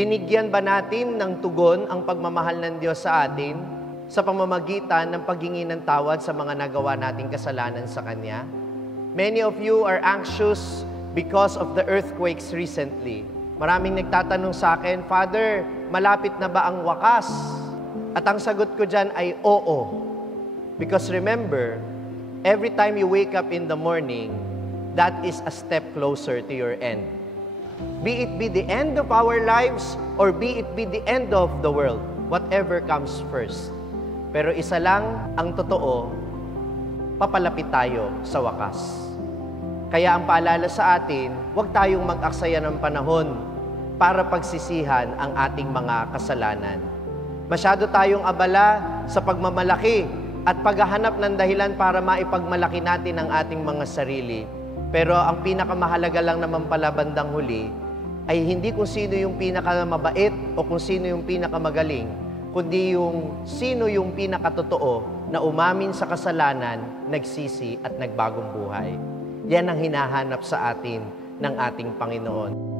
Binigyan ba natin ng tugon ang pagmamahal ng Diyos sa atin sa pamamagitan ng paghingi ng tawad sa mga nagawa nating kasalanan sa Kanya? Many of you are anxious because of the earthquakes recently. Maraming nagtatanong sa akin, Father, malapit na ba ang wakas? At ang sagot ko dyan ay oo. Because remember, every time you wake up in the morning, that is a step closer to your end. Be it be the end of our lives or be it be the end of the world, whatever comes first. Pero isa lang ang totoo, papalapit tayo sa wakas. Kaya ang paalala sa atin, huwag tayong mag-aksaya ng panahon para pagsisihan ang ating mga kasalanan. Masyado tayong abala sa pagmamalaki at paghahanap ng dahilan para maipagmalaki natin ang ating mga sarili. Pero ang pinakamahalaga lang naman pala bandang huli ay hindi kung sino yung pinakamabait o kung sino yung pinakamagaling, kundi yung sino yung pinakatotoo na umamin sa kasalanan, nagsisi at nagbagong buhay. Yan ang hinahanap sa atin ng ating Panginoon.